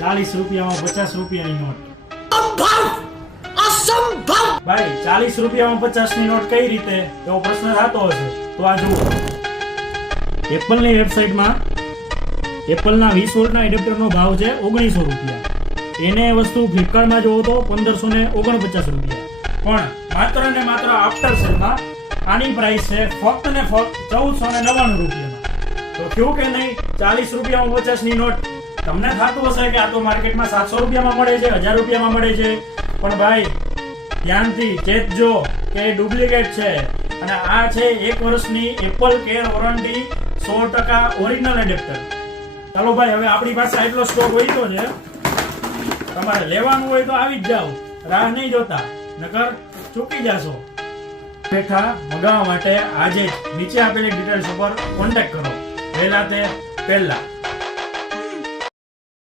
40 રૂપિયામાં 50 રૂપિયાની નોટ. ભાઈ 40 રૂપિયામાં 50 ની નોટ કઈ રીતે એવો પ્રશ્ન થતો હશે તો આ જુઓ. એપલની વેબસાઇટમાં એપલના 20 વોલ્ટના એડેપ્ટરનો ભાવ છે 1900 રૂપિયા. એને વસ્તુ ફ્લિપકાર્ટમાં જોવો તો 1549 રૂપિયા. પણ માત્ર ને માત્ર આફ્ટર સેલમાં આની પ્રાઇસ છે ફક્ત ને ફક્ત 1499 રૂપિયામાં. તો કયું કે નહીં 40 રૂપિયામાં 50 ની નોટ. તમને થતું હશે કે આ તો માર્કેટમાં 700 રૂપિયામાં મળે છે, 1000 રૂપિયામાં મળે છે. પણ ભાઈ ધ્યાનથી ચેતજો કે ડુપ્લિકેટ છે. અને આ છે 1 વર્ષની Apple care warranty 100% original adapter. ચાલો ભાઈ, હવે આપણી પાસે આટલો સ્ટોક વધ્યો છે. તમારે લેવાનું હોય તો આવી જ જાઓ, રાહ નહીં જોતા, નકર ચૂકી જાશો. બેઠા મગાવવા માટે આજે જ નીચે આપેલી ડિટેલ્સ ઉપર કોન્ટેક્ટ કરો. પહેલા તે પહેલા.